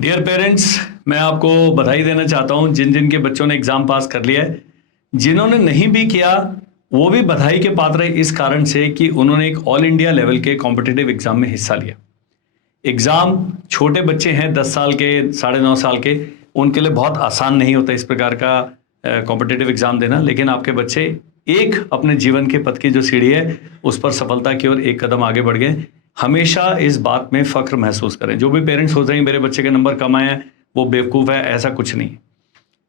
Dear parents, मैं आपको बधाई देना चाहता हूं जिन जिन के बच्चों ने एग्जाम पास कर लिया है। जिन्होंने नहीं भी किया वो भी बधाई के पात्र है इस कारण से कि उन्होंने एक ऑल इंडिया लेवल के कॉम्पिटिटिव एग्जाम में हिस्सा लिया। एग्जाम छोटे बच्चे हैं 10 साल के 9.5 साल के, उनके लिए बहुत आसान नहीं होता इस प्रकार का कॉम्पिटिटिव एग्जाम देना, लेकिन आपके बच्चे एक अपने जीवन के पथ की जो सीढ़ी है उस पर सफलता की ओर एक कदम आगे बढ़ गए। हमेशा इस बात में फख्र महसूस करें। जो भी पेरेंट्स सोच रहे हैं मेरे बच्चे के नंबर कम आए हैं वो बेवकूफ़ है, ऐसा कुछ नहीं।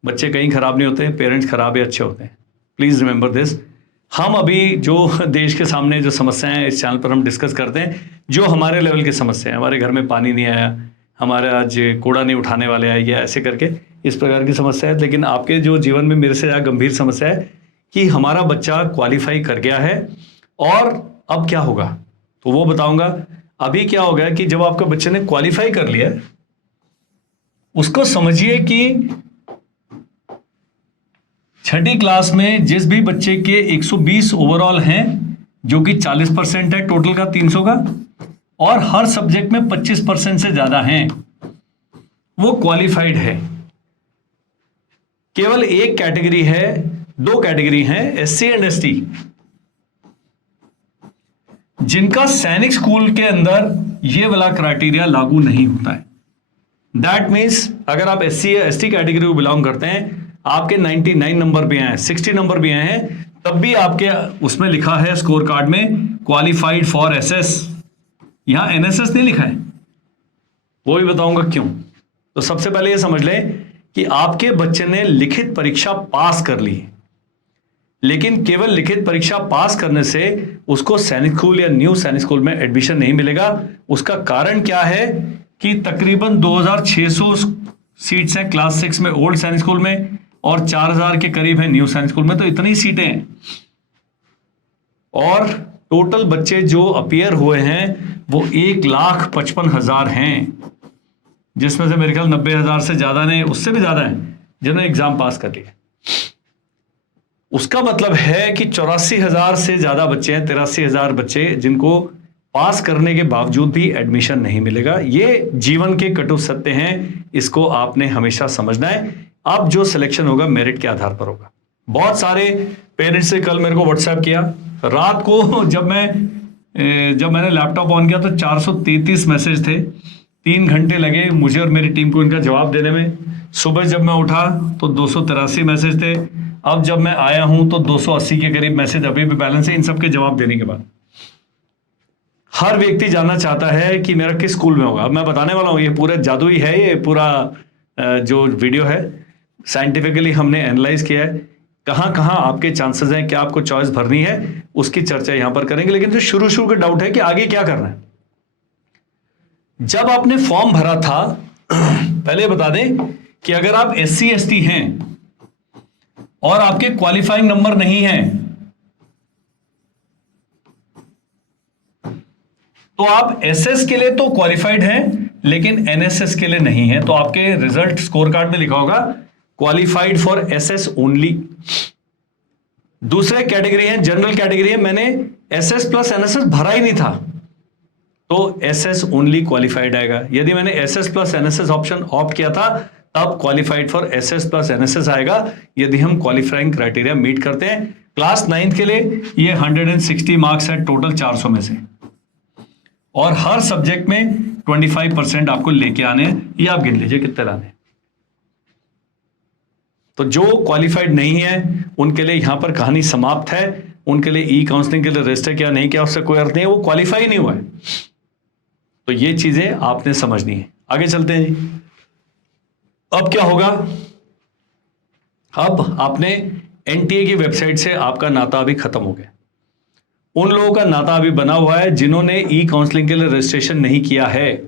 बच्चे कहीं खराब नहीं होते, पेरेंट्स खराब या अच्छे होते हैं। Please remember this. हम अभी जो देश के सामने जो समस्याएं हैं इस चैनल पर हम डिस्कस करते हैं, जो हमारे लेवल की समस्या है, हमारे घर में पानी नहीं आया, हमारे आज कूड़ा नहीं उठाने वाले आए, या ऐसे करके इस प्रकार की समस्या है। लेकिन आपके जो जीवन में मेरे से ज़्यादा गंभीर समस्या है कि हमारा बच्चा क्वालिफाई कर गया है और अब क्या होगा, तो वो बताऊंगा। अभी क्या हो गया कि जब आपके बच्चे ने क्वालिफाई कर लिया, उसको समझिए कि छठी क्लास में जिस भी बच्चे के 120 ओवरऑल हैं, जो कि 40% है टोटल का 300 का, और हर सब्जेक्ट में 25% से ज्यादा हैं, वो क्वालिफाइड है। केवल एक कैटेगरी है, दो कैटेगरी हैं, एससी एंड एसटी, जिनका सैनिक स्कूल के अंदर ये वाला क्राइटेरिया लागू नहीं होता है। दैट मीन्स अगर आप एससी या एसटी कैटेगरी को बिलोंग करते हैं, आपके 99 नंबर भी आए हैं, 60 नंबर भी आए हैं, तब भी आपके उसमें लिखा है स्कोर कार्ड में क्वालिफाइड फॉर एसएस। यहां एनएसएस नहीं लिखा है, वो भी बताऊंगा क्यों। तो सबसे पहले ये समझ लें कि आपके बच्चे ने लिखित परीक्षा पास कर ली, लेकिन केवल लिखित परीक्षा पास करने से उसको सैनिक स्कूल या न्यू सैनिक स्कूल में एडमिशन नहीं मिलेगा। उसका कारण क्या है कि तकरीबन 2600 सीट्स हैं क्लास 6 में ओल्ड सैनिक स्कूल में, और 4000 के करीब है न्यू सैनिक स्कूल में, तो इतनी सीटें हैं। और टोटल बच्चे जो अपियर हुए हैं वो 1,55,000 हैं, जिसमें से मेरे ख्याल 90,000 से ज्यादा ने, उससे भी ज्यादा हैं जिन्होंने एग्जाम पास कर लिया। उसका मतलब है कि 84,000 से ज्यादा बच्चे हैं, 83,000 बच्चे जिनको पास करने के बावजूद भी एडमिशन नहीं मिलेगा। ये जीवन के कटु सत्य हैं, इसको आपने हमेशा समझना है। अब जो सिलेक्शन होगा मेरिट के आधार पर होगा। बहुत सारे पेरेंट्स ने कल मेरे को व्हाट्सएप किया, रात को जब मैंने लैपटॉप ऑन किया तो 433 मैसेज थे। 3 घंटे लगे मुझे और मेरी टीम को इनका जवाब देने में। सुबह जब मैं उठा तो 283 मैसेज थे। अब जब मैं आया हूं तो 280 के करीब मैसेज अभी भी बैलेंस है। इन सबके जवाब देने के बाद हर व्यक्ति जानना चाहता है कि मेरा किस स्कूल में होगा। अब मैं बताने वाला हूं, ये पूरा जादुई है, ये पूरा जो वीडियो है साइंटिफिकली हमने एनालाइज किया है, कहां कहां आपके चांसेस हैं, क्या आपको चॉइस भरनी है, उसकी चर्चा यहां पर करेंगे। लेकिन जो शुरू का डाउट है कि आगे क्या करना है, जब आपने फॉर्म भरा था पहले बता दें कि अगर आप एससी एसटी हैं और आपके क्वालिफाइंग नंबर नहीं है तो आप एसएस के लिए तो क्वालिफाइड हैं, लेकिन एनएसएस के लिए नहीं है। तो आपके रिजल्ट स्कोर कार्ड में लिखा होगा क्वालिफाइड फॉर एसएस ओनली। दूसरे कैटेगरी है जनरल कैटेगरी है, मैंने एसएस प्लस एनएसएस भरा ही नहीं था, तो एसएस ओनली क्वालिफाइड आएगा। यदि मैंने SS plus NSS option opt किया था तब qualified for SS plus NSS आएगा, यदि हम क्वालिफाइंग क्राइटेरिया मीट करते हैं। क्लास 9 के लिए ये 160 मार्क्स है टोटल 400 में से, और हर सब्जेक्ट में 25% आपको लेके आने हैं। ये आप गिन लीजिए कितने लाने। तो जो क्वालिफाइड नहीं है उनके लिए यहां पर कहानी समाप्त है। उनके लिए ई काउंसलिंग के लिए रजिस्टर किया नहीं किया उससे कोई अर्थ नहीं है, वो क्वालिफाई नहीं हुआ है। तो ये चीजें आपने समझनी है। आगे चलते हैं जी। अब क्या होगा, अब आपने एनटीए की वेबसाइट से आपका नाता अभी खत्म हो गया। उन लोगों का नाता अभी बना हुआ है जिन्होंने ई काउंसलिंग के लिए रजिस्ट्रेशन नहीं किया है।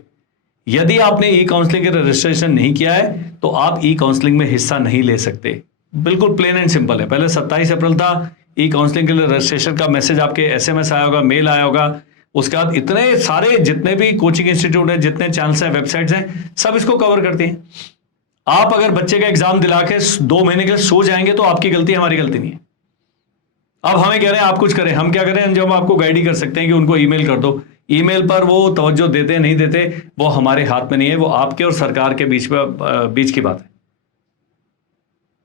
यदि आपने ई काउंसलिंग के लिए रजिस्ट्रेशन नहीं किया है तो आप ई काउंसलिंग में हिस्सा नहीं ले सकते। बिल्कुल प्लेन एंड सिंपल है। पहले 27 अप्रैल था, ई काउंसलिंग के लिए रजिस्ट्रेशन का मैसेज आपके एसएमएस आया होगा, मेल आया होगा। उसके बाद इतने सारे जितने भी कोचिंग इंस्टीट्यूट है, जितने चैनल्स हैं, वेबसाइट्स हैं, सब इसको कवर करती हैं। आप अगर बच्चे का एग्जाम दिला के 2 महीने के लिए सो जाएंगे तो आपकी गलती, हमारी गलती नहीं है। अब हमें कह रहे हैं आप कुछ करें, हम क्या करें, जब आपको गाइड ही कर सकते हैं कि उनको ईमेल कर दो। ईमेल पर वो तवज्जो देते नहीं देते वो हमारे हाथ में नहीं है, वो आपके और सरकार के बीच की बात है।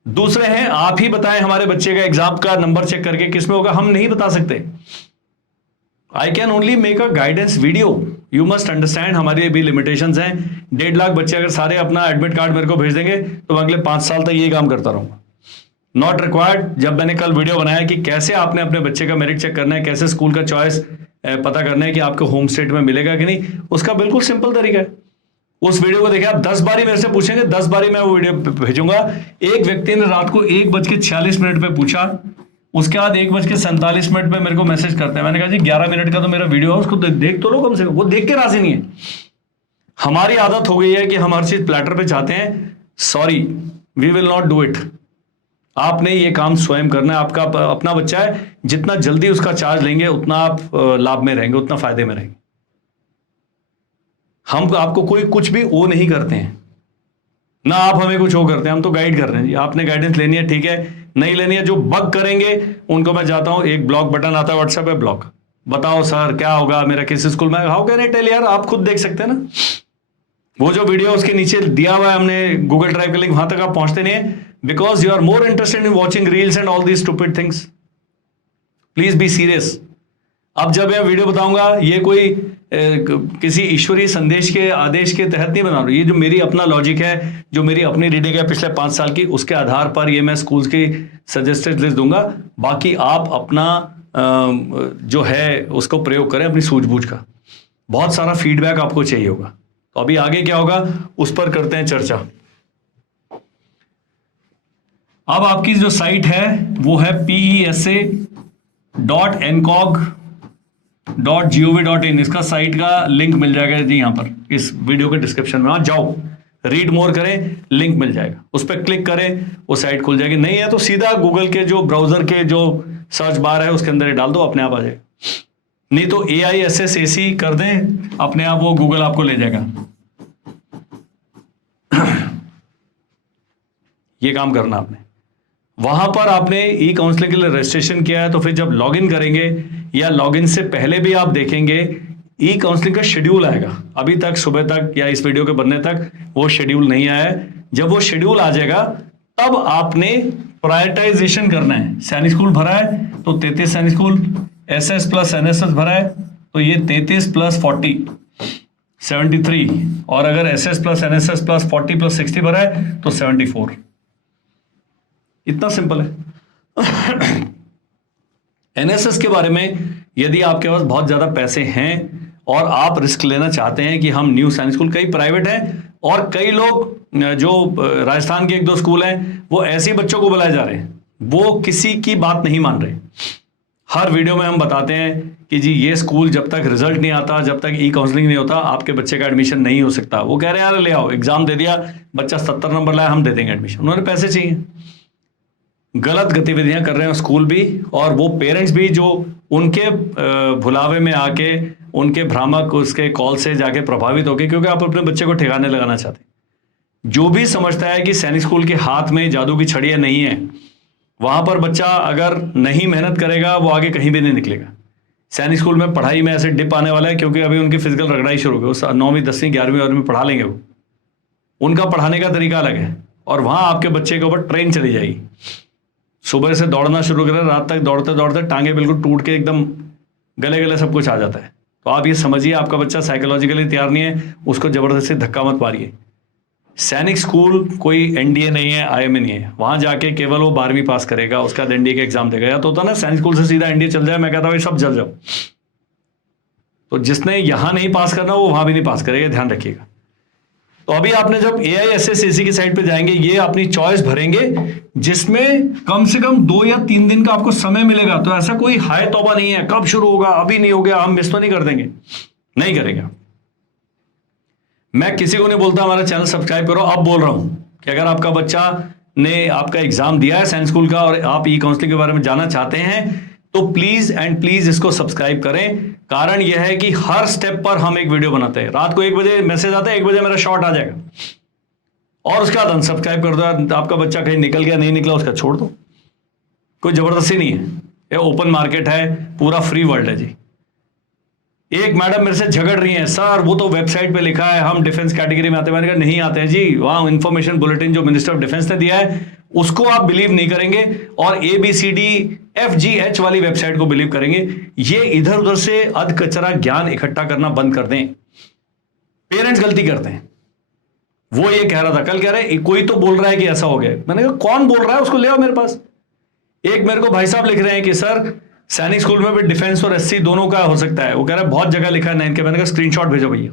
दूसरे हैं, आप ही बताएं हमारे बच्चे का एग्जाम का नंबर चेक करके किसमें होगा, हम नहीं बता सकते। I can only make a guidance video, you must understand हमारी भी लिमिटेशंस हैं। 1.5 लाख बच्चे अगर सारे अपना एडमिट कार्ड मेरे को भेज देंगे तो मैं अगले 5 साल तक ये काम करता रहूंगा। Not required. जब मैंने कल वीडियो बनाया कि कैसे आपने अपने बच्चे का मेरिट चेक करना है, कैसे स्कूल का चॉइस पता करना है कि आपको होम स्टेट में मिलेगा कि नहीं, उसका बिल्कुल सिंपल तरीका है। उस वीडियो को देखिए आप, 10 बारी मेरे से पूछेंगे, 10 बारी मैं वो वीडियो भेजूंगा। एक व्यक्ति ने रात को 1:46 पे पूछा, उसके बाद 1:47 पे मेरे को मैसेज करते हैं। मैंने कहा जी 11 मिनट का तो मेरा वीडियो है, उसको देख तो लो कम से कम। वो देख के राजी नहीं है। हमारी आदत हो गई है कि हम हर चीज प्लेटर पे चाहते हैं। Sorry, we will not do it. आपने ये काम स्वयं करना है। आपका अपना बच्चा है, जितना जल्दी उसका चार्ज लेंगे उतना आप लाभ में रहेंगे, उतना फायदे में रहेंगे। हम आपको कोई कुछ भी वो नहीं करते हैं, ना आप हमें कुछ वो करते हैं। हम तो गाइड कर रहे हैं जी। आपने गाइडेंस लेनी है ठीक है, नहीं लेनी है, जो बग करेंगे उनको मैं जाता हूं, एक ब्लॉक बटन आता है व्हाट्सएप पे, ब्लॉक। बताओ सर क्या होगा मेरा किस स्कूल में, हाउ कैन आई टेल यार, आप खुद देख सकते हैं ना। वो जो वीडियो उसके नीचे दिया हुआ है हमने गूगल ड्राइव का लिंक, वहां तक आप पहुंचते नहीं है, because you are more interested in watching reels and all these stupid things. Please be serious. अब जब मैं वीडियो बताऊंगा, ये कोई किसी ईश्वरीय संदेश के आदेश के तहत नहीं बना रहा हूं। ये जो मेरी अपना लॉजिक है, जो मेरी अपनी रीडिंग है पिछले 5 साल की, उसके आधार पर ये मैं स्कूल्स की सजेस्टेड लिस्ट दूंगा। बाकी आप अपना जो है उसको प्रयोग करें अपनी सूझबूझ का। बहुत सारा फीडबैक आपको चाहिए होगा। तो अभी आगे क्या होगा उस पर करते हैं चर्चा। अब आपकी जो साइट है वो है pesa.ncog.gov.in। इसका साइट का लिंक मिल जाएगा जी यहां पर इस वीडियो के डिस्क्रिप्शन में। वहां जाओ, रीड मोर करें, लिंक मिल जाएगा, उस पर क्लिक करें, वो साइट खुल जाएगी। नहीं है तो सीधा गूगल के जो ब्राउजर के जो सर्च बार है उसके अंदर डाल दो, अपने आप आ जाएगा। नहीं तो AISSAC कर दें, अपने आप वो गूगल आपको ले जाएगा। ये काम करना आपने। वहां पर आपने ई काउंसलिंग के लिए रजिस्ट्रेशन किया है तो फिर जब लॉगिन करेंगे या लॉगिन से पहले भी आप देखेंगे ई काउंसलिंग का शेड्यूल आएगा। अभी तक सुबह तक या इस वीडियो के बनने तक वो शेड्यूल नहीं आया है। जब वो शेड्यूल आ जाएगा तब आपने प्रायोरिटाइजेशन करना है। सैनिक स्कूल भरा है तो 33 सैनिक स्कूल, SS प्लस NSS भरा है तो ये 33 प्लस 40 73, और अगर SS plus NSS plus 40 plus 60 भरा है तो 74। इतना सिंपल है। NSS के बारे में, यदि आपके पास बहुत ज्यादा पैसे हैं और आप रिस्क लेना चाहते हैं कि हम न्यू सैनिक स्कूल, कई प्राइवेट हैं और कई लोग जो राजस्थान के 1-2 स्कूल हैं वो ऐसे बच्चों को बुलाए जा रहे हैं, वो किसी की बात नहीं मान रहे। हर वीडियो में हम बताते हैं कि जी ये स्कूल जब तक रिजल्ट नहीं आता, जब तक ई काउंसलिंग नहीं होता, आपके बच्चे का एडमिशन नहीं हो सकता। वो कह रहे हैं यार ले आओ, एग्जाम दे दिया, बच्चा 70 नंबर लाया, हम दे देंगे एडमिशन। उन्होंने पैसे चाहिए। गलत गतिविधियां कर रहे हैं स्कूल भी और वो पेरेंट्स भी, जो उनके भुलावे में आके, उनके भ्रामक उसके कॉल से जाके प्रभावित हो गए, क्योंकि आप अपने बच्चे को ठिकाने लगाना चाहते हैं। जो भी समझता है कि सैनिक स्कूल के हाथ में जादू की छड़ियां नहीं है, वहां पर बच्चा अगर नहीं मेहनत करेगा वो आगे कहीं भी नहीं निकलेगा। सैनिक स्कूल में पढ़ाई में ऐसे डिप आने वाला है क्योंकि अभी उनकी फिजिकल रगड़ाई शुरू हो गई। 9वीं 10वीं 11वीं और में पढ़ा लेंगे, वो उनका पढ़ाने का तरीका अलग है और वहां आपके बच्चे के ऊपर ट्रेन चली जाएगी। सुबह से दौड़ना शुरू करें, रात तक दौड़ते दौड़ते टांगे बिल्कुल टूट के एकदम गले गले सब कुछ आ जाता है। तो आप ये समझिए आपका बच्चा साइकोलॉजिकली तैयार नहीं है, उसको जबरदस्ती धक्का मत मारिए। सैनिक स्कूल कोई NDA नहीं है, IMA नहीं है। वहां जाके केवल वो 12वीं पास करेगा, उसका बाद NDA का एग्जाम देगा। या तो होता ना सैनिक स्कूल से सीधा NDA चल जाए, मैं कहता भाई सब जल जाओ। तो जिसने यहां नहीं पास करना वो वहां भी नहीं पास करेगा, ध्यान रखिएगा। तो अभी आपने जब AISSAC की साइट पे जाएंगे, ये अपनी चॉइस भरेंगे जिसमें कम से कम 2 या 3 दिन का आपको समय मिलेगा। तो ऐसा कोई हाय तौबा नहीं है कब शुरू होगा, अभी नहीं हो गया, हम मिस तो नहीं कर देंगे, नहीं करेंगे। मैं किसी को नहीं बोलता हमारा चैनल सब्सक्राइब करो। अब बोल रहा हूं कि अगर आपका बच्चा ने आपका एग्जाम दिया है सैनिक स्कूल का और आप ई काउंसलिंग के बारे में जानना चाहते हैं तो प्लीज एंड प्लीज इसको सब्सक्राइब करें। कारण यह है कि हर स्टेप पर हम एक वीडियो बनाते हैं। रात को 1 बजे मैसेज आता है, 1 बजे मेरा शॉर्ट आ जाएगा और उसके बाद अनसब्सक्राइब कर दो। आपका बच्चा कहीं निकल गया, नहीं निकला, उसका छोड़ दो, कोई जबरदस्ती नहीं है। ये ओपन मार्केट है, पूरा फ्री वर्ल्ड है जी। एक मैडम मेरे से झगड़ रही हैं, सर वो तो वेबसाइट पे लिखा है हम डिफेंस कैटेगरी में आते हैं। मैंने कहा नहीं आते हैं जी, वहां इंफॉर्मेशन बुलेटिन जो मिनिस्टर ऑफ डिफेंस ने दिया है उसको आप बिलीव नहीं करेंगे और ABCDFGH वाली वेबसाइट को बिलीव करेंगे। ये इधर उधर से अध कचरा ज्ञान इकट्ठा करना बंद कर दें। पेरेंट्स गलती करते हैं। वो ये कह रहा था, कल कह रहे कोई तो बोल रहा है कि ऐसा हो गया। मैंने कहा कौन बोल रहा है, उसको ले आओ मेरे पास। एक मेरे को भाई साहब लिख रहे हैं कि सर सैनिक स्कूल में भी डिफेंस और SC दोनों का हो सकता है। वो कह रहा है बहुत जगह लिखा है 9 के। मैंने कहा स्क्रीनशॉट भेजो भैया।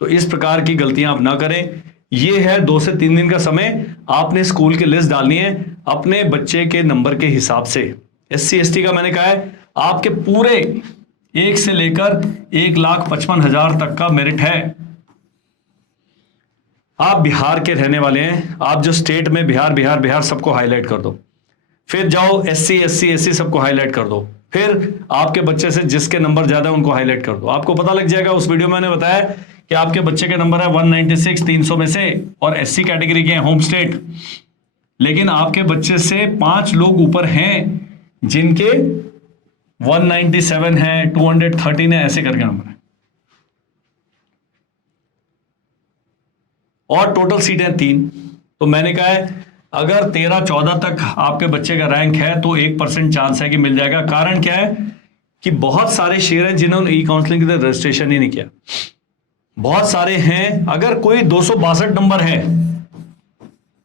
तो इस प्रकार की गलतियां आप ना करें। ये है 2 से 3 दिन का समय, आपने स्कूल की लिस्ट डालनी है अपने बच्चे के नंबर के हिसाब से। SC ST का मैंने कहा है आपके पूरे 1 से लेकर 1,55,000 तक का मेरिट है। आप बिहार के रहने वाले हैं, आप जो स्टेट में बिहार सबको हाईलाइट कर दो। फिर जाओ SC सबको हाईलाइट कर दो। फिर आपके बच्चे से जिसके नंबर ज्यादा है उनको हाईलाइट कर दो। आपको पता लग जाएगा। उस वीडियो में मैंने बताया कि आपके बच्चे के नंबर है 196 300 में से और SC कैटेगरी के हैं होम स्टेट, लेकिन आपके बच्चे से 5 लोग ऊपर हैं जिनके 197 है, 213 है, ऐसे करके नंबर है। और टोटल सीटें 3। तो मैंने कहा है अगर 13-14 तक आपके बच्चे का रैंक है तो 1% चांस है कि मिल जाएगा। कारण क्या है कि बहुत सारे शेर हैं जिन्होंने ई-काउंसलिंग के लिए रजिस्ट्रेशन ही नहीं किया। बहुत सारे हैं, अगर कोई 262 नंबर है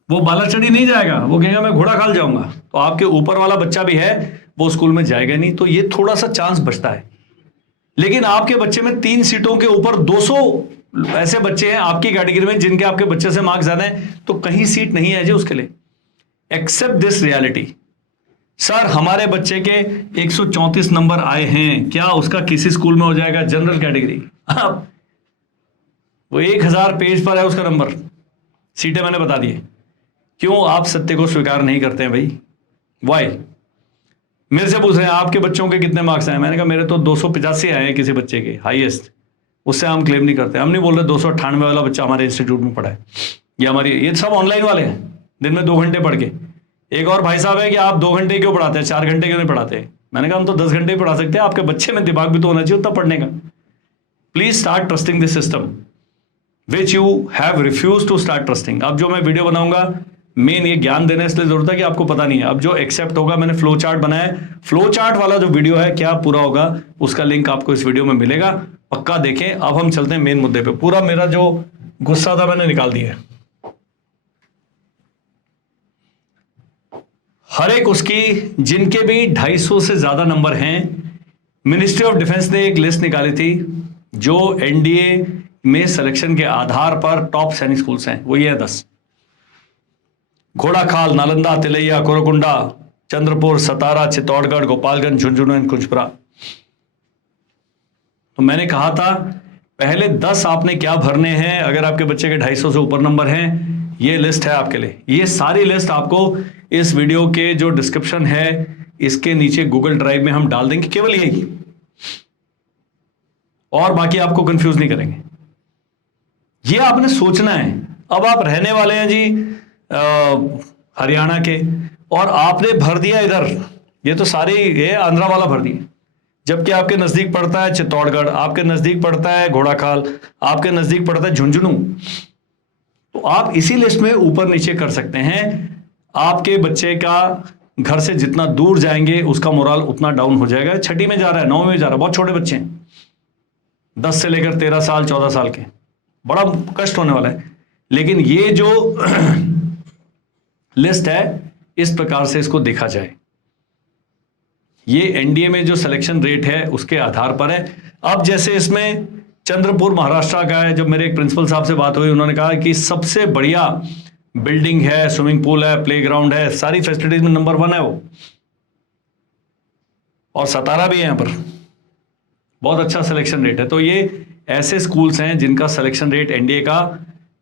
वो बालाचड़ी नहीं जाएगा, वो कहेगा मैं घोड़ा खाल जाऊंगा। तो आपके ऊपर वाला बच्चा भी है वो स्कूल में जाएगा नहीं, तो ये थोड़ा सा चांस बचता है। लेकिन आपके बच्चे में 3 सीटों के ऊपर 200 ऐसे बच्चे हैं आपकी कैटेगरी में जिनके आपके बच्चे से मार्क्स ज्यादा है, तो कहीं सीट नहीं है जी उसके लिए। Accept this reality. सर हमारे बच्चे के 134 नंबर आए हैं, क्या उसका किसी स्कूल में हो जाएगा जनरल कैटेगरी? अब वो 1000 पेज पर है उसका नंबर, सीटें मैंने बता दी। क्यों आप सत्य को स्वीकार नहीं करते हैं भाई? वाई? मेरे से पूछ रहे हैं आपके बच्चों के कितने मार्क्स आए। मैंने कहा मेरे तो 285 आए हैं किसी बच्चे के हाईएस्ट, उससे हम क्लेम नहीं करते। हम नहीं बोल रहे 298 वाला बच्चा हमारे इंस्टीट्यूट में पढ़ा है। ये सब ऑनलाइन वाले हैं, दिन में 2 घंटे पढ़ के। एक और भाई साहब है कि आप 2 घंटे क्यों पढ़ाते हैं, 4 घंटे क्यों नहीं पढ़ाते? मैंने कहा हम तो 10 घंटे पढ़ा सकते हैं, आपके बच्चे में दिमाग भी तो होना चाहिए उतना पढ़ने का। Please start trusting this system which you have refuse to start trusting. अब जो मैं वीडियो बनाऊंगा मेन ये ज्ञान देने इसलिए जरूरत है कि आपको पता नहीं है। अब जो एक्सेप्ट होगा, मैंने फ्लो चार्ट बनाया है, फ्लो चार्ट वाला जो वीडियो है क्या पूरा होगा उसका लिंक आपको इस वीडियो में मिलेगा, पक्का देखें। अब हम चलते हैं मेन मुद्दे पे। पूरा मेरा जो गुस्सा था मैंने निकाल दिया। हर एक उसकी जिनके भी 250 से ज्यादा नंबर हैं, मिनिस्ट्री ऑफ डिफेंस ने एक लिस्ट निकाली थी जो NDA में सिलेक्शन के आधार पर टॉप सैनिक स्कूल्स हैं। वो ये है 10: घोड़ाखाल, नालंदा, तिलैया, कोरकुंडा, चंद्रपुर, सतारा, चित्तौड़गढ़, गोपालगंज, झुंझुनू एंड कुंजपुरा। तो मैंने कहा था पहले 10 आपने क्या भरने हैं अगर आपके बच्चे के 250 से ऊपर नंबर हैं। ये लिस्ट है आपके लिए। ये सारी लिस्ट आपको इस वीडियो के जो डिस्क्रिप्शन है इसके नीचे गूगल ड्राइव में हम डाल देंगे, केवल यही, और बाकी आपको कंफ्यूज नहीं करेंगे। ये आपने सोचना है। अब आप रहने वाले हैं जी हरियाणा के और आपने भर दिया इधर, ये तो सारे ये आंध्रा वाला भर दिया, जबकि आपके नजदीक पड़ता है चित्तौड़गढ़, आपके नजदीक पड़ता है घोड़ाखाल, आपके नजदीक पड़ता है झुंझुनू। तो आप इसी लिस्ट में ऊपर नीचे कर सकते हैं। आपके बच्चे का घर से जितना दूर जाएंगे उसका मोराल उतना डाउन हो जाएगा। 6ठी में जा रहा है, 9वीं में जा रहा है, बहुत छोटे बच्चे हैं, 10 से लेकर 13 साल 14 साल के, बड़ा कष्ट होने वाला है। लेकिन ये जो लिस्ट है इस प्रकार से इसको देखा जाए, ये NDA में जो सिलेक्शन रेट है उसके आधार पर है। अब जैसे इसमें चंद्रपुर महाराष्ट्र का है, जब मेरे एक प्रिंसिपल साहब से बात हुई उन्होंने कहा कि सबसे बढ़िया बिल्डिंग है, स्विमिंग पूल है, प्लेग्राउंड है, सारी फैसिलिटीज में नंबर 1 है वो। और सतारा भी है यहाँ पर, बहुत अच्छा सिलेक्शन रेट है। तो ये ऐसे स्कूल्स हैं जिनका सिलेक्शन रेट NDA का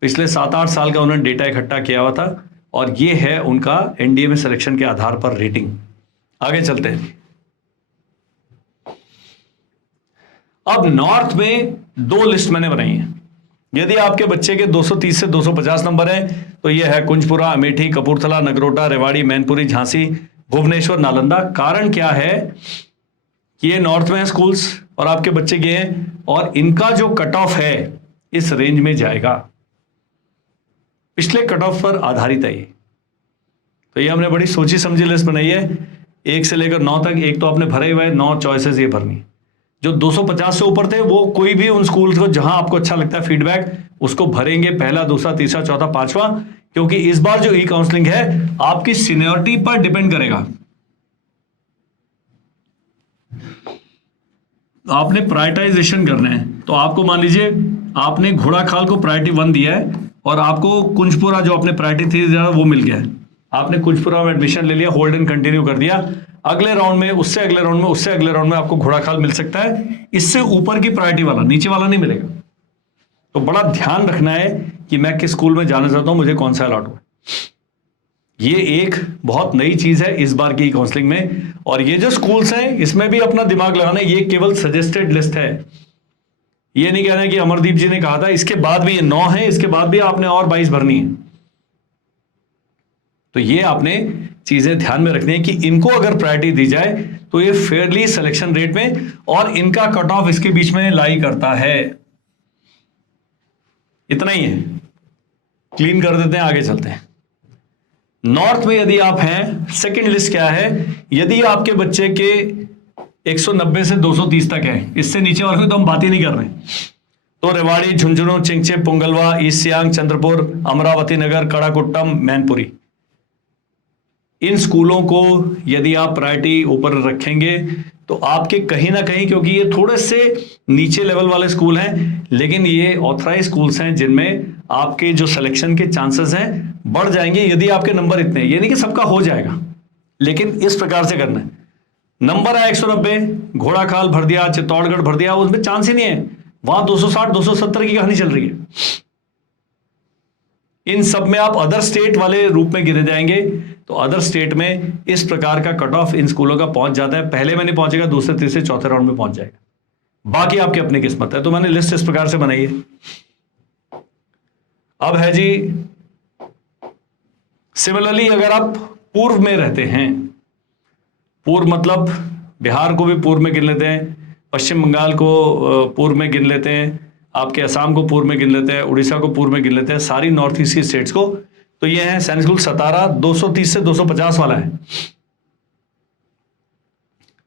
पिछले 7-8 साल का उन्होंने डेटा इकट्ठा किया हुआ था, और ये है उनका NDA में सिलेक्शन के आधार पर रेटिंग। आगे चलते हैं। अब नॉर्थ में 2 लिस्ट मैंने बनाई है। यदि आपके बच्चे के 230 से 250 नंबर है तो ये है कुंजपुरा, अमेठी, कपूरथला, नगरोटा, रेवाड़ी, मैनपुरी, झांसी, भुवनेश्वर, नालंदा। कारण क्या है कि ये नॉर्थ में है स्कूल्स और आपके बच्चे गए हैं और इनका जो कट ऑफ है इस रेंज में जाएगा, पिछले कट ऑफ पर आधारित है ये। तो ये हमने बड़ी सोची समझी लिस्ट बनाई है, 1 से लेकर 9 तक। एक तो आपने भरे हुए 9 चॉइसेस ये भरनी। जो 250 से ऊपर थे वो कोई भी उन स्कूल को जहां आपको अच्छा लगता है फीडबैक उसको भरेंगे, पहला, दूसरा, तीसरा, चौथा, पांचवा, क्योंकि इस बार जो ई काउंसलिंग है आपकी सीनियरिटी पर डिपेंड करेगा। आपने प्रायोरिटाइजेशन करना है, तो आपको मान लीजिए आपने घोड़ाखाल को प्रायोरिटी 1 दिया है और आपको कुंजपुरा जो आपने प्रायोरिटी 3 वो मिल गया है, आपने कुंजपुरा में एडमिशन ले लिया, होल्ड एंड कंटिन्यू कर दिया। अगले राउंड में, उससे अगले राउंड में, उससे अगले राउंड में आपको घोड़ाखाल मिल सकता है, इससे ऊपर की प्रायोरिटी वाला, नीचे वाला नहीं मिलेगा। तो बड़ा ध्यान रखना है कि मैं किस स्कूल में जाना चाहता हूं, मुझे कौन सा अलॉट हुआ। ये एक बहुत नई चीज है इस बार की काउंसलिंग में। और ये जो स्कूल्स हैं इसमें भी अपना दिमाग लगाना है, ये केवल सजेस्टेड लिस्ट है। ये नहीं कहना है कि अमरदीप जी ने कहा था, इसके बाद भी ये 9 है, इसके बाद भी आपने और 22 भरनी है। तो ये आपने चीजें ध्यान में रखनी है कि इनको अगर प्रायोरिटी दी जाए तो ये फेयरली सिलेक्शन रेट में और इनका कट ऑफ इसके बीच में लाई करता है। इतना ही है, क्लीन कर देते हैं, आगे चलते हैं। नॉर्थ में यदि आप हैं, सेकंड लिस्ट क्या है, यदि आपके बच्चे के 190 से 230 तक है, इससे नीचे वाले की तो हम बात ही नहीं कर रहे, तो रेवाड़ी, झुंझुनू, चिंगचे, पुंगलवा, ईस्ट सियांग, चंद्रपुर, अमरावती नगर, कड़ाकुट्टम, मैनपुरी, इन स्कूलों को यदि आप प्रायोरिटी ऊपर रखेंगे तो आपके कहीं ना कहीं, क्योंकि ये थोड़े से नीचे लेवल वाले स्कूल हैं लेकिन ये ऑथराइज स्कूल्स हैं जिनमें आपके जो सिलेक्शन के चांसेस हैं बढ़ जाएंगे यदि आपके नंबर इतने। ये नहीं कि सबका हो जाएगा, लेकिन इस प्रकार से करना है। नंबर है 190, घोड़ाखाल भर दिया, चित्तौड़गढ़ भर दिया, उसमें चांस ही नहीं है, वहां 260 270 की कहानी चल रही है। इन सब में आप अदर स्टेट वाले रूप में गिने जाएंगे, तो अदर स्टेट में इस प्रकार का कट ऑफ इन स्कूलों का पहुंच जाता है, पहले में नहीं पहुंचेगा, दूसरे, तीसरे, चौथे राउंड में पहुंच जाएगा, बाकी आपकी अपनी किस्मत है। तो मैंने लिस्ट इस प्रकार से बनाई है। अब है जी, सिमिलरली अगर आप पूर्व में रहते हैं, पूर्व मतलब बिहार को भी पूर्व में गिन लेते हैं, पश्चिम बंगाल को पूर्व में गिन लेते हैं, आपके असम को पूर्व में गिन लेते हैं, उड़ीसा को पूर्व में गिन लेते हैं, सारी नॉर्थ ईस्ट की स्टेट्स को। तो ये है सैनिक स्कूल सतारा, 230 से 250 वाला है।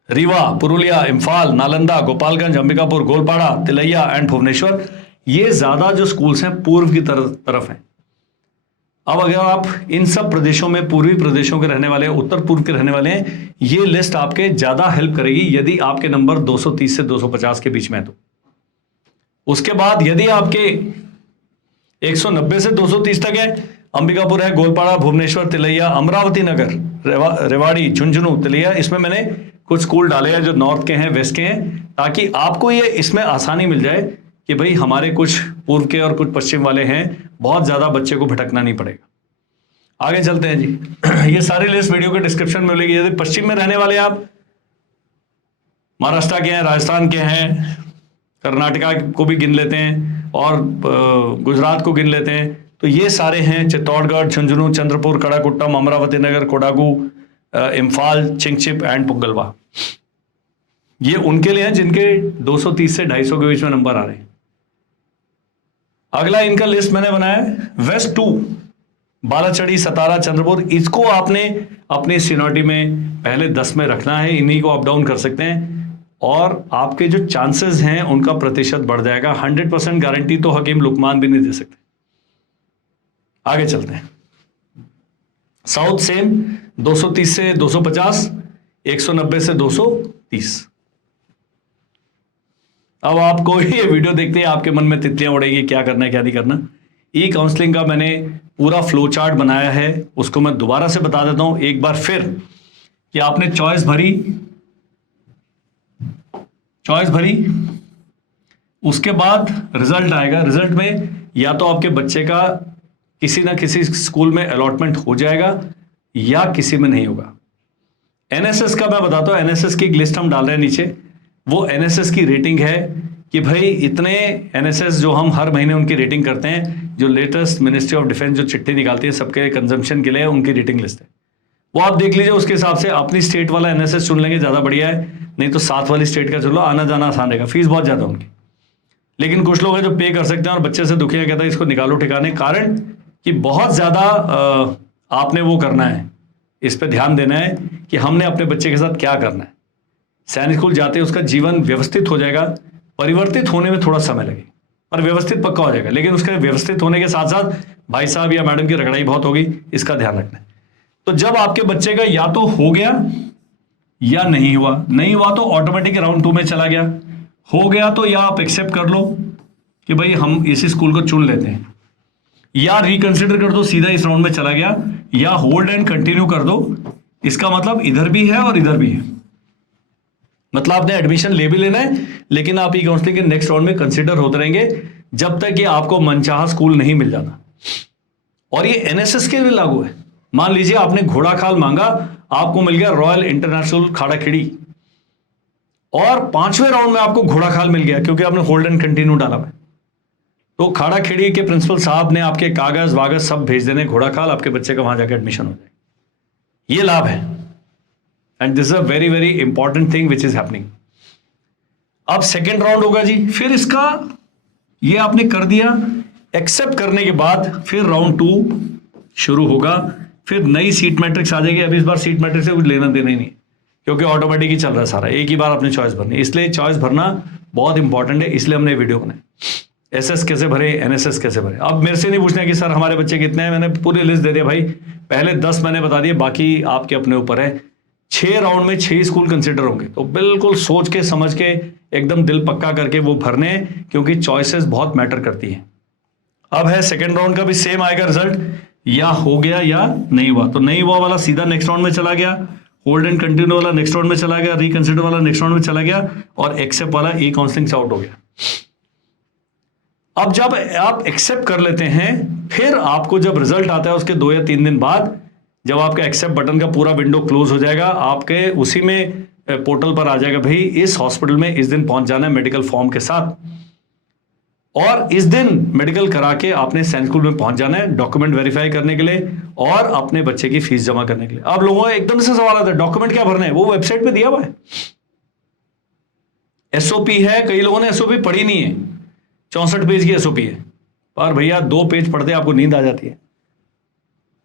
रीवा, पुरुलिया, इम्फाल, नालंदा, गोपालगंज, अंबिकापुर, गोलपाड़ा, तिलैया एंड भुवनेश्वर, ये ज्यादा जो स्कूल्स हैं पूर्व की तरफ हैं। अब अगर आप इन सब प्रदेशों में, पूर्वी प्रदेशों के रहने वाले, उत्तर पूर्व के रहने वाले हैं, ये लिस्ट आपके ज्यादा हेल्प करेगी यदि आपके नंबर 230 से 250 के बीच में है तो। उसके बाद यदि आपके 190 से 230 तक है, अंबिकापुर है, गोलपाड़ा, भुवनेश्वर, तिलैया, अमरावती नगर, रेवाड़ी, झुंझुनू, तिलैया, इसमें मैंने कुछ स्कूल डाले हैं जो नॉर्थ के हैं, वेस्ट के हैं, ताकि आपको ये इसमें आसानी मिल जाए कि भाई हमारे कुछ पूर्व के और कुछ पश्चिम वाले हैं, बहुत ज्यादा बच्चे को भटकना नहीं पड़ेगा। आगे चलते हैं जी। ये सारी लिस्ट वीडियो के डिस्क्रिप्शन में मिलेगी। यदि पश्चिम में रहने वाले आप महाराष्ट्र के हैं, राजस्थान के हैं, कर्नाटका को भी गिन लेते हैं और गुजरात को गिन लेते हैं, तो ये सारे हैं चित्तौड़गढ़, झुंझुनू, चंद्रपुर, कड़ाकुट्टम, अमरावती नगर, कोडागू, इम्फाल, चिंगचिप एंड पुंगलवा। ये उनके लिए हैं जिनके 230 से 250 के बीच में नंबर आ रहे हैं। अगला इनका लिस्ट मैंने बनाया है वेस्ट 2, बालाचड़ी, सतारा, चंद्रपुर। इसको आपने अपनी सीनियरिटी में पहले 10 में रखना है, इन्हीं को अप डाउन कर सकते हैं और आपके जो चांसेस हैं उनका प्रतिशत बढ़ जाएगा। 100% गारंटी तो हकीम लुकमान भी नहीं दे सकते। आगे चलते हैं। साउथ सेम 230 से 250, 190 से 230। अब आपको ये वीडियो देखते हैं आपके मन में तितलियां उड़ेगी, क्या करना है क्या नहीं करना। ई काउंसलिंग का मैंने पूरा फ्लो चार्ट बनाया है, उसको मैं दोबारा से बता देता हूं एक बार फिर कि आपने चॉइस भरी, उसके बाद रिजल्ट आएगा। रिजल्ट में या तो आपके बच्चे का किसी ना किसी स्कूल में अलॉटमेंट हो जाएगा या किसी में नहीं होगा। एनएसएस का मैं बताता हूं, एनएसएस की एक लिस्ट हम डाल रहे हैं नीचे। वो एनएसएस की रेटिंग है कि भाई इतने एनएसएस जो हम हर महीने उनकी रेटिंग करते हैं, जो लेटेस्ट मिनिस्ट्री ऑफ डिफेंस जो चिट्ठी निकालती है सबके कंजम्पशन के लिए, उनकी रेटिंग लिस्ट है। वो आप देख लीजिए, उसके हिसाब से अपनी स्टेट वाला एनएसएस चुन लेंगे, ज़्यादा बढ़िया है। नहीं तो साथ वाली स्टेट का चलो, आना जाना आसान रहेगा, फीस बहुत ज़्यादा उनकी। लेकिन कुछ लोग हैं जो पे कर सकते हैं और बच्चे से दुखी है, कहता है इसको निकालो ठिकाने, कारण कि बहुत ज़्यादा आपने वो करना है, इस पर ध्यान देना है कि हमने अपने बच्चे के साथ क्या करना है। सैनिक स्कूल जाते ही उसका जीवन व्यवस्थित हो जाएगा, परिवर्तित होने में थोड़ा समय लगेगा पर व्यवस्थित पक्का हो जाएगा। लेकिन उसके व्यवस्थित होने के साथ साथ भाई साहब या मैडम की रगड़ाई बहुत होगी, इसका ध्यान रखना है। तो जब आपके बच्चे का या तो हो गया या नहीं हुआ तो ऑटोमेटिक राउंड 2 में चला गया, हो गया तो या आप एक्सेप्ट कर लो कि भाई हम इसी स्कूल को चुन लेते हैं, या रिकंसिडर कर दो, सीधा इस राउंड में चला गया, या होल्ड एंड कंटिन्यू कर दो। इसका मतलब इधर भी है और इधर भी है, मतलब आपने एडमिशन ले भी लेना है, लेकिन आप ई काउंसलिंग के नेक्स्ट राउंड में कंसिडर होते रहेंगे जब तक कि आपको मनचाहा स्कूल नहीं मिल जाता। और ये एनएसएस के लिए लागू है। मान लीजिए आपने घोड़ा खाल मांगा, आपको मिल गया रॉयल इंटरनेशनल खाड़ाखेड़ी, और 5वें राउंड में आपको घोड़ा खाल मिल गया क्योंकि आपने होल्ड एंड कंटिन्यू डाला है, तो खाड़ाखेड़ी के प्रिंसिपल साहब ने आपके कागज वागज सब भेज देने घोड़ा खाल, आपके बच्चे का वहां जाकर एडमिशन हो जाए। ये लाभ है, and this is a very very important thing which is happening. अब सेकेंड राउंड होगा जी, फिर इसका ये आपने कर दिया, एक्सेप्ट करने के बाद फिर राउंड 2 शुरू होगा, फिर नई सीट मैट्रिक्स आ जाएगी। अभी इस बार सीट मैट्रिक्स से कुछ लेना देना ही नहीं, क्योंकि ऑटोमेटिक ही चल रहा है सारा, एक ही बार अपने चॉइस भरनी, इसलिए चॉइस भरना बहुत इंपॉर्टेंट है, इसलिए हमने वीडियो बनाई। एसएस कैसे भरे, एनएसएस कैसे भरे। अब मेरे से नहीं पूछना कि सर हमारे बच्चे कितने हैं, मैंने पूरी लिस्ट दे दिया भाई, पहले 10 मैंने बता दिए, बाकी आपके अपने ऊपर है। 6 राउंड में 6 स्कूल कंसिडर होंगे, तो बिल्कुल सोच के समझ के एकदम दिल पक्का करके वो भरने, क्योंकि चॉइसेस बहुत मैटर करती हैं। अब है सेकेंड राउंड का भी सेम आएगा रिजल्ट, या हो गया या नहीं हुआ, तो नहीं हुआ वाला सीधा नेक्स्ट राउंड में चला गया, होल्ड एंड कंटिन्यू वाला नेक्स्ट राउंड में चला गया, रिकंसिडर वाला नेक्स्ट राउंड में चला गया, और एक्सेप्ट वाला ई काउंसलिंग से आउट हो गया। अब जब आप एक्सेप्ट कर लेते हैं, फिर आपको जब रिजल्ट आता है उसके 2 या 3 दिन बाद, जब आपका एक्सेप्ट बटन का पूरा विंडो क्लोज हो जाएगा, आपके उसी में पोर्टल पर आ जाएगा भाई इस हॉस्पिटल में इस दिन पहुंच जाना है मेडिकल फॉर्म के साथ, और इस दिन मेडिकल करा के आपने सैनिक स्कूल में पहुंच जाना है डॉक्यूमेंट वेरीफाई करने के लिए और अपने बच्चे की फीस जमा करने के लिए। अब लोगों को एकदम से सवाल आता है डॉक्यूमेंट क्या भरने हैं, वो वेबसाइट पे दिया हुआ है, एसओपी है। कई लोगों ने एसओपी पढ़ी नहीं है, 64 पेज की एसओपी है, पर भैया 2 पेज पढ़ते आपको नींद आ जाती है।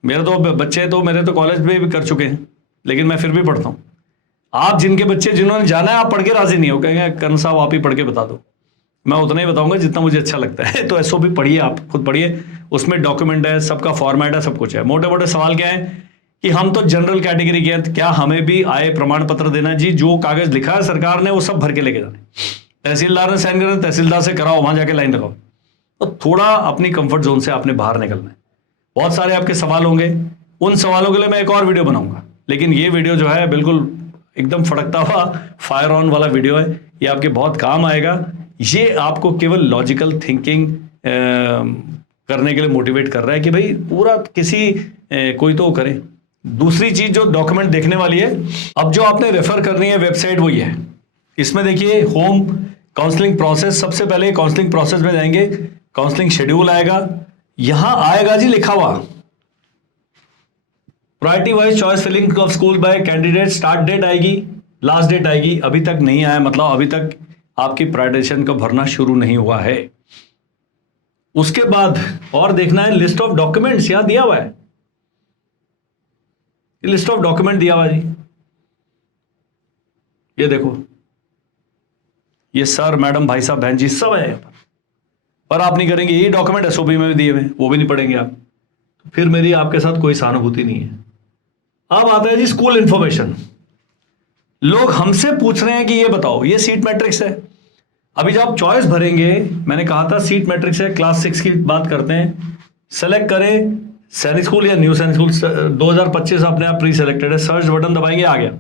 मेरे तो बच्चे तो मेरे तो कॉलेज में भी कर चुके हैं, लेकिन मैं फिर भी पढ़ता हूं। आप जिनके बच्चे जिन्होंने जाना है, आप पढ़ के राजी नहीं हो, कहेंगे कर्ण साहब आप ही पढ़ के बता दो, मैं उतना ही बताऊंगा जितना मुझे अच्छा लगता है। तो एसओपी पढ़िए, आप खुद पढ़िए, उसमें डॉक्यूमेंट है, सबका फॉर्मेट है, सब कुछ है। मोटे मोटे सवाल क्या है कि हम तो जनरल कैटेगरी के हैं, क्या हमें भी आय प्रमाण पत्र देना जी? जो कागज लिखा है सरकार ने वो सब भर के लेके जाने, तहसीलदार ने साइन करना, तहसीलदार से कराओ, वहां जाके लाइन लगाओ। तो थोड़ा अपनी कंफर्ट जोन से आपने बाहर निकलना है। बहुत सारे आपके सवाल होंगे, उन सवालों के लिए मैं एक और वीडियो बनाऊंगा, लेकिन ये वीडियो जो है बिल्कुल एकदम फड़कता हुआ फायर ऑन वाला वीडियो है, ये आपके बहुत काम आएगा। ये आपको केवल लॉजिकल थिंकिंग करने के लिए मोटिवेट कर रहा है कि भाई पूरा किसी कोई तो करे। दूसरी चीज जो डॉक्यूमेंट देखने वाली है, अब जो आपने रेफर करनी है वेबसाइट वो ये है। इसमें देखिए होम काउंसलिंग प्रोसेस, सबसे पहले काउंसलिंग प्रोसेस में जाएंगे, काउंसलिंग शेड्यूल आएगा, यहां आएगा जी लिखा हुआ priority wise choice filling of school by candidate, start date आएगी, लास्ट डेट आएगी। अभी तक नहीं आया, मतलब अभी तक आपकी प्रायोरिटाइजेशन का भरना शुरू नहीं हुआ है। उसके बाद और देखना है लिस्ट ऑफ डॉक्यूमेंट्स, यहां दिया हुआ है, लिस्ट ऑफ डॉक्यूमेंट दिया हुआ जी, ये देखो, ये सर मैडम भाई साहब बहन जी सब है यहाँ पर आप नहीं करेंगे। ये डॉक्यूमेंट एसओपी में भी दिए हुए, वो भी नहीं पढ़ेंगे आप, तो फिर मेरी आपके साथ कोई सहानुभूति नहीं है। अब आता है जी स्कूल इंफॉर्मेशन। लोग हमसे पूछ रहे हैं कि ये बताओ, ये सीट मैट्रिक्स है। अभी जब आप चॉइस भरेंगे, मैंने कहा था सीट मैट्रिक्स है, क्लास 6 की बात करते हैं, सेलेक्ट करें सैनिक स्कूल या न्यू सैनिक स्कूल। 2025 अपने आप प्री सेलेक्टेड है, सर्च बटन दबाएंगे, आ गया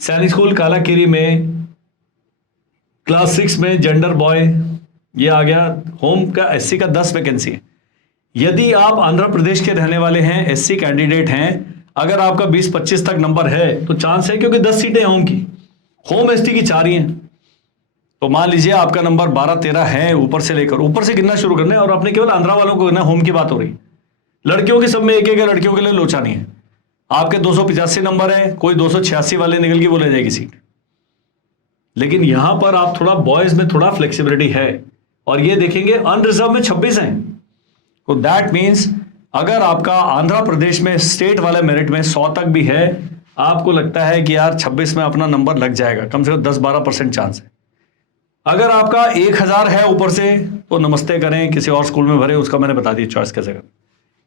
सैनिक स्कूल कालाकिरी में, क्लास 6 में जेंडर बॉय, ये आ गया। होम का एससी का 10 वैकेंसी है। यदि आप आंध्र प्रदेश के रहने वाले हैं, एससी कैंडिडेट हैं, अगर आपका 20-25 तक नंबर है तो चांस है, क्योंकि 10 सीटें होम की, होम एसटी की 4 ही हैं। तो मान लीजिए आपका नंबर 12-13 है, ऊपर से लेकर ऊपर से गिनना शुरू करना है, और आपने केवल आंध्रा वालों को गिनना, होम की बात हो रही। लड़कियों के सब में एक एक है, लड़कियों के लिए लोचा नहीं है। आपके 285 नंबर है, कोई 286 वाले निकल के वो ले जाएगी सीट। लेकिन यहां पर आप थोड़ा बॉयज में थोड़ा फ्लेक्सिबिलिटी है, और ये देखेंगे अनरिजर्व में 26 हैं। तो दैट मीन्स अगर आपका आंध्र प्रदेश में स्टेट वाले मेरिट में 100 तक भी है, आपको लगता है कि यार 26 में अपना नंबर लग जाएगा, कम से कम 10-12% चांस है। अगर आपका 1000 है ऊपर से तो नमस्ते करें, किसी और स्कूल में भरे, उसका मैंने बता दिया चॉइस कैसे करें।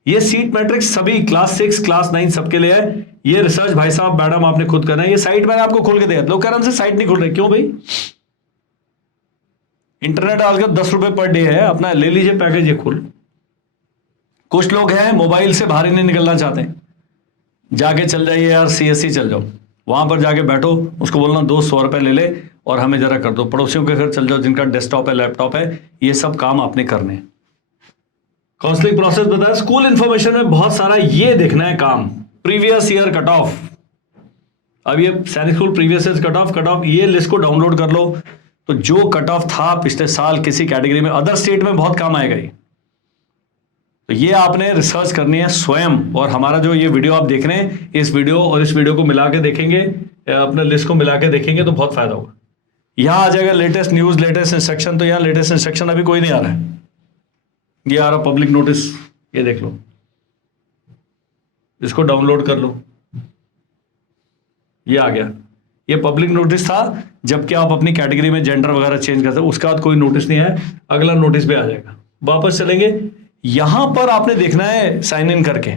ये सीट मैट्रिक्स सभी क्लास 6 क्लास 9 सबके लिए है। ये रिसर्च भाई साहब मैडम आपने खुद करना है। ये साइट मैंने आपको खोल के दिया, लोग कह रहे हैं हमसे साइट नहीं खुल रही, क्यों भाई? इंटरनेट डाल के 10 रुपए पर डे है, अपना ले लीजिए पैकेज, ये खुल। कुछ लोग हैं मोबाइल से बाहर ही नहीं निकलना चाहते, जाके चल जाइए यार CSC चल जाओ, वहां पर जाके बैठो, उसको बोलना 200 रुपए ले ले और हमें जरा कर दो। पड़ोसियों के घर चल जाओ जिनका डेस्कटॉप है, लैपटॉप है, ये सब काम आपने करने। काउंसलिंग प्रोसेस बताया, स्कूल इंफॉर्मेशन में बहुत सारा ये देखना है काम, प्रीवियस ईयर कट ऑफ। अब ये सैनिक school previous year cut off, ये लिस्ट को डाउनलोड कर लो। तो जो कट ऑफ था पिछले साल किसी कैटेगरी में, अदर स्टेट में बहुत काम आएगा ये। तो ये आपने रिसर्च करनी है स्वयं, और हमारा जो ये वीडियो आप देख रहे हैं, इस वीडियो और इस वीडियो को मिला के देखेंगे, अपने लिस्ट को मिला के देखेंगे तो बहुत फायदा होगा। यहां आ जाएगा लेटेस्ट न्यूज, लेटेस्ट इंस्ट्रक्शन। तो यहां लेटेस्ट इंस्ट्रक्शन अभी कोई नहीं आ रहा है, ये आ रहा पब्लिक नोटिस, ये देख लो, इसको डाउनलोड कर लो, ये आ गया। ये पब्लिक नोटिस था जबकि आप अपनी कैटेगरी में जेंडर वगैरह चेंज करते हो, उसके बाद कोई नोटिस नहीं है, अगला नोटिस पे आ जाएगा। वापस चलेंगे, यहां पर आपने देखना है साइन इन करके।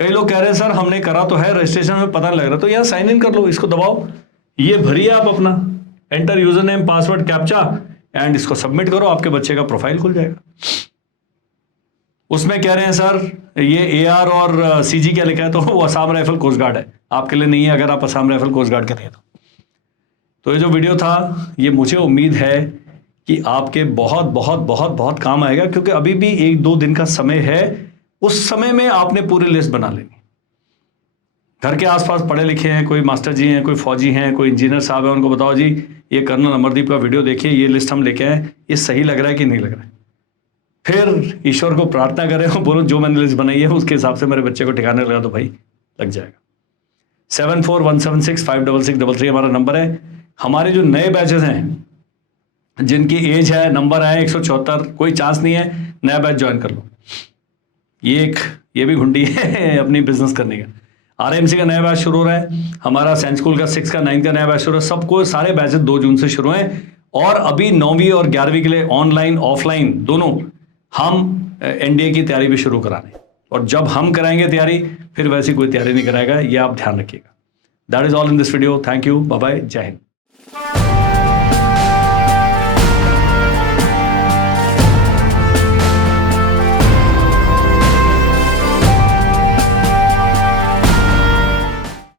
कई लोग कह रहे हैं सर हमने करा तो है, रजिस्ट्रेशन में पता नहीं लग रहा, तो यहां साइन इन कर लो, इसको दबाओ, ये भरिए आप अपना, enter user name password captcha and इसको सबमिट करो, आपके बच्चे का प्रोफाइल खुल जाएगा। उसमें कह रहे हैं सर ये AR और CG क्या लिखा है, तो वो असम राइफल कोस्ट गार्ड है, आपके लिए नहीं है अगर आप असम राइफल कोस्ट गार्ड के नहीं। तो ये जो वीडियो था, ये मुझे उम्मीद है कि आपके बहुत बहुत बहुत बहुत काम आएगा, क्योंकि अभी भी 1-2 दिन का समय है, उस समय में आपने पूरी लिस्ट बना लेनी। घर के आसपास पढ़े लिखे हैं, कोई मास्टर जी हैं, कोई फौजी हैं, कोई इंजीनियर साहब हैं, उनको बताओ जी ये कर्नल अमरदीप का वीडियो देखिए, ये लिस्ट हम लेके आए, ये सही लग रहा है कि नहीं लग रहा है। फिर ईश्वर को प्रार्थना करें और बोलो जो मैंने लिस्ट बनाई है उसके हिसाब से मेरे बच्चे को ठिकाने लगा तो भाई लग जाएगा। 7417656633 हमारा नंबर है। हमारे जो नए बैचेस हैं, जिनकी एज है, नंबर आए 174, कोई चांस नहीं है, नया बैच ज्वाइन कर लो। ये भी घुंडी है अपनी बिजनेस करने का। RMC का नया बैच शुरू हो रहा है, हमारा सैनिक स्कूल का 6 का 9 का नया बैच शुरू है। सबको सारे बैचेस 2 जून से शुरू हैं, और अभी 9वीं और 11वीं के लिए ऑनलाइन ऑफलाइन दोनों हम NDA की तैयारी भी शुरू कराने, और जब हम कराएंगे तैयारी फिर वैसी कोई तैयारी नहीं कराएगा, ये आप ध्यान रखिएगा। That is all in this video. Thank you, bye bye, जय हिंद।